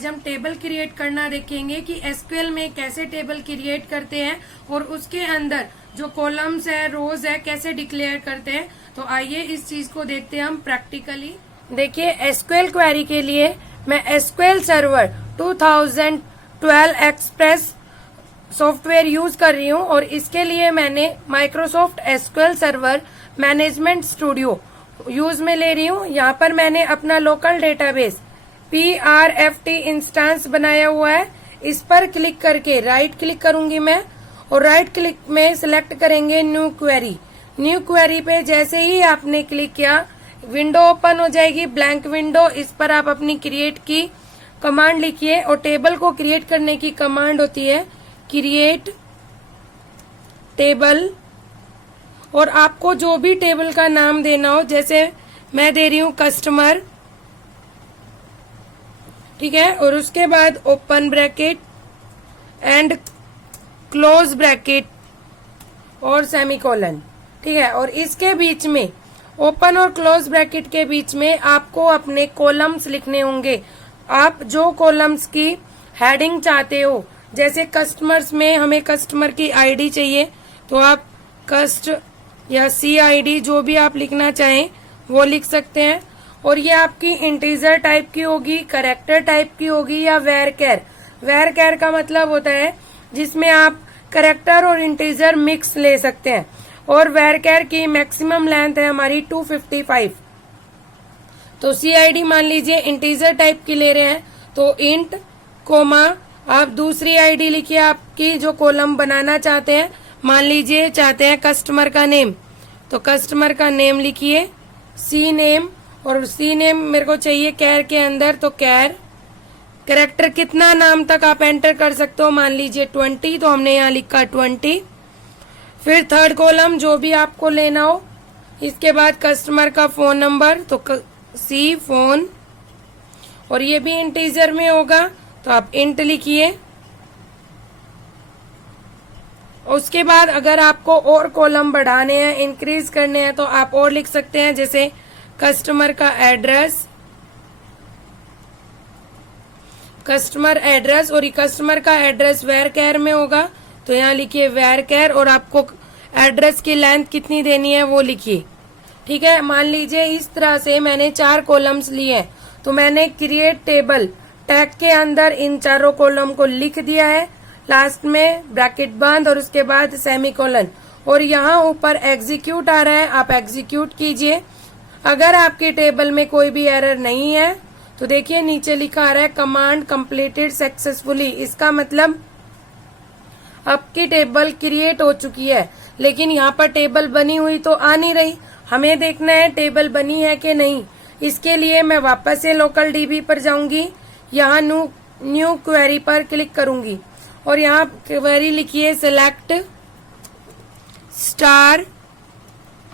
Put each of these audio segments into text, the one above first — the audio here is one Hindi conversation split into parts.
आज हम टेबल क्रिएट करना देखेंगे कि एसक्यूएल में कैसे टेबल क्रिएट करते हैं और उसके अंदर जो कॉलम्स है, रोज है, कैसे डिक्लेयर करते हैं। तो आइए इस चीज को देखते हैं हम प्रैक्टिकली। देखिए, एसक्यूएल क्वेरी के लिए मैं SQL server 2012 express software use कर रही हूँ और इसके लिए मैंने Microsoft SQL server management studio use में ले रही हूँ। यहाँ पर मैंने अपना लोकल डेटाबेस PRFT इंस्टेंस बनाया हुआ है। इस पर क्लिक करके राइट क्लिक करूंगी मैं और राइट क्लिक में सिलेक्ट करेंगे न्यू क्वेरी। न्यू क्वेरी पे जैसे ही आपने क्लिक किया विंडो ओपन हो जाएगी, ब्लैंक विंडो। इस पर आप अपनी क्रिएट की कमांड लिखिए और टेबल को क्रिएट करने की कमांड होती है क्रिएट टेबल। और आपको जो भी टेबल का नाम देना हो, जैसे मैं दे रही हूं कस्टमर, ठीक है। और उसके बाद open bracket and close bracket और सेमीकोलन, ठीक है। और इसके बीच में ओपन और क्लोज ब्रैकेट के बीच में आपको अपने कॉलम्स लिखने होंगे। आप जो कॉलम्स की हेडिंग चाहते हो, जैसे कस्टमर्स में हमें कस्टमर की आईडी चाहिए तो आप कस्ट या CID जो भी आप लिखना चाहें वो लिख सकते हैं। और ये आपकी इंटीजर टाइप की होगी, कैरेक्टर टाइप की होगी या वेरकेर। वेरकेर का मतलब होता है जिसमें आप कैरेक्टर और इंटीजर मिक्स ले सकते हैं। और वेरकेर की मैक्सिमम लेंथ है हमारी 255। तो CID मान लीजिए इंटीजर टाइप की ले रहे हैं तो इंट कोमा आप दूसरी ID लिखिए आपकी जो कॉलम बनाना चाहते हैं। मान लीजिए चाहते हैं कस्टमर का नेम, तो कस्टमर का नेम लिखिए C नेम। और C नेम मेरे को चाहिए कैर के अंदर, तो कैर। कैरेक्टर कितना नाम तक आप एंटर कर सकते हो, मान लीजिए 20, तो हमने यहाँ लिखा 20। फिर थर्ड कॉलम जो भी आपको लेना हो। इसके बाद कस्टमर का फोन नंबर, तो C फोन। और ये भी इंटीजर में होगा तो आप इंट लिखिए। उसके बाद अगर आपको और कॉलम बढ़ाने हैं, इंक्रीज करने हैं, तो आप और लिख सकते हैं, जैसे कस्टमर का एड्रेस, कस्टमर एड्रेस। और कस्टमर का एड्रेस वेरकेर में होगा तो यहाँ लिखिए वेरकेर। और आपको एड्रेस की लेंथ कितनी देनी है वो लिखिए, ठीक है। मान लीजिए इस तरह से मैंने 4 कॉलम्स लिए हैं तो मैंने क्रिएट टेबल टैग के अंदर इन चारों कॉलम को लिख दिया है। लास्ट में ब्रैकेट बंद और उसके बाद सेमीकोलन। और यहाँ ऊपर एग्जीक्यूट आ रहा है, आप एग्जीक्यूट कीजिए। अगर आपकी टेबल में कोई भी एरर नहीं है तो देखिए नीचे लिखा आ रहा है कमांड कंप्लीटेड सक्सेसफुली। इसका मतलब आपकी टेबल क्रिएट हो चुकी है, लेकिन यहाँ पर टेबल बनी हुई तो आ नहीं रही। हमें देखना है टेबल बनी है कि नहीं। इसके लिए मैं वापस से लोकल DB पर जाऊंगी, यहाँ न्यू क्वेरी पर क्लिक करूंगी और यहाँ क्वेरी लिखिए सिलेक्ट स्टार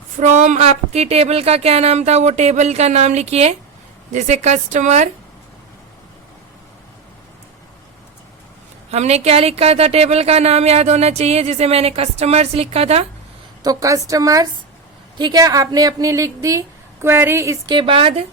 फ्रॉम। आपकी टेबल का क्या नाम था वो टेबल का नाम लिखिए, जैसे कस्टमर। हमने क्या लिखा था, टेबल का नाम याद होना चाहिए, जैसे मैंने कस्टमर्स लिखा था तो कस्टमर्स, ठीक है। आपने अपनी लिख दी क्वेरी। इसके बाद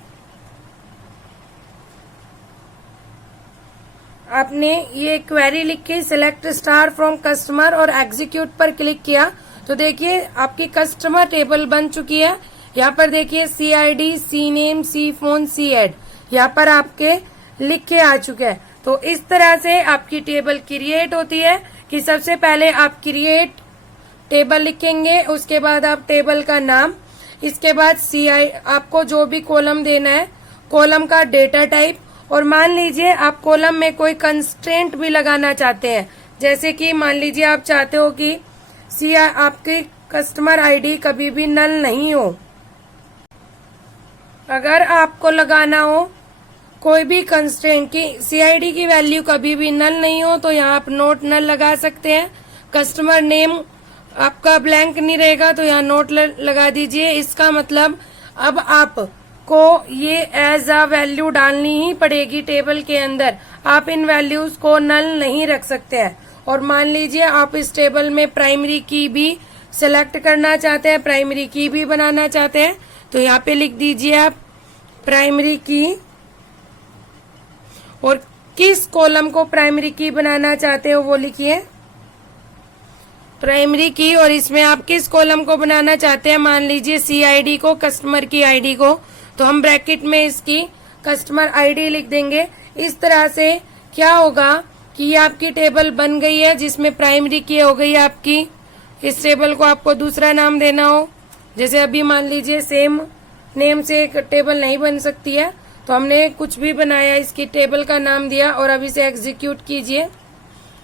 आपने ये क्वेरी लिख के सिलेक्ट स्टार फ्रॉम कस्टमर और एग्जीक्यूट पर क्लिक किया तो देखिए आपकी कस्टमर टेबल बन चुकी है। यहाँ पर देखिए CID, C name, C phone, C add, यहाँ पर आपके लिख के आ चुके हैं। तो इस तरह से आपकी टेबल क्रिएट होती है कि सबसे पहले आप क्रिएट टेबल लिखेंगे, उसके बाद आप टेबल का नाम, इसके बाद आपको जो भी कॉलम देना है, कॉलम का डेटा टाइप। और मान लीजिए आप कॉलम में कोई कंस्ट्रेंट भी लगाना चाहते हैं, जैसे कि मान लीजिए आप चाहते हो कि आपकी कस्टमर ID कभी भी नल नहीं हो। अगर आपको लगाना हो कोई भी कंस्ट्रेंट की CID की वैल्यू कभी भी नल नहीं हो तो यहाँ आप नोट नल लगा सकते हैं। कस्टमर नेम आपका ब्लैंक नहीं रहेगा तो यहाँ नोट लगा दीजिए। इसका मतलब अब आपको ये एज अ वैल्यू डालनी ही पड़ेगी टेबल के अंदर। आप इन वैल्यूज को नल नहीं रख सकते हैं। और मान लीजिए आप इस टेबल में प्राइमरी की भी सिलेक्ट करना चाहते हैं, प्राइमरी की भी बनाना चाहते हैं तो यहाँ पे लिख दीजिए आप प्राइमरी की और किस कॉलम को प्राइमरी की बनाना चाहते हो वो लिखिए, प्राइमरी की। और इसमें आप किस कॉलम को बनाना चाहते हैं, मान लीजिए CID को, कस्टमर की ID को, तो हम ब्रैकेट में इसकी कस्टमर ID लिख देंगे। इस तरह से क्या होगा कि ये आपकी टेबल बन गई है जिसमें प्राइमरी की हो गई आपकी। इस टेबल को आपको दूसरा नाम देना हो, जैसे अभी मान लीजिए सेम नेम से एक टेबल नहीं बन सकती है, तो हमने कुछ भी बनाया, इसकी टेबल का नाम दिया और अब इसे एग्जीक्यूट कीजिए।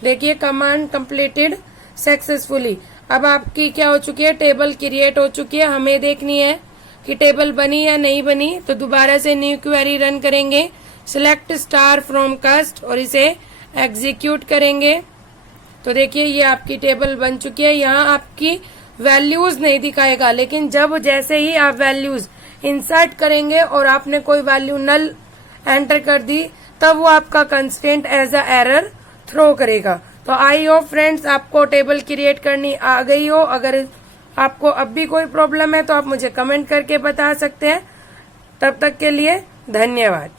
देखिए कमांड कंप्लीटेड सक्सेसफुली। अब आपकी क्या हो चुकी है, टेबल क्रिएट हो चुकी है। हमें देखनी है कि टेबल बनी या नहीं बनी, तो दोबारा से न्यू क्वेरी रन करेंगे, सिलेक्ट स्टार फ्रॉम कास्ट और इसे एग्जीक्यूट करेंगे। तो देखिए ये आपकी टेबल बन चुकी है। यहाँ आपकी वैल्यूज नहीं दिखाएगा, लेकिन जब जैसे ही आप वैल्यूज इंसर्ट करेंगे और आपने कोई वैल्यू नल एंटर कर दी, तब वो आपका constraint as a error throw करेगा। तो आई होप फ्रेंड्स आपको टेबल क्रिएट करनी आ गई हो। अगर आपको अब भी कोई प्रॉब्लम है तो आप मुझे कमेंट करके बता सकते हैं। तब तक के लिए धन्यवाद।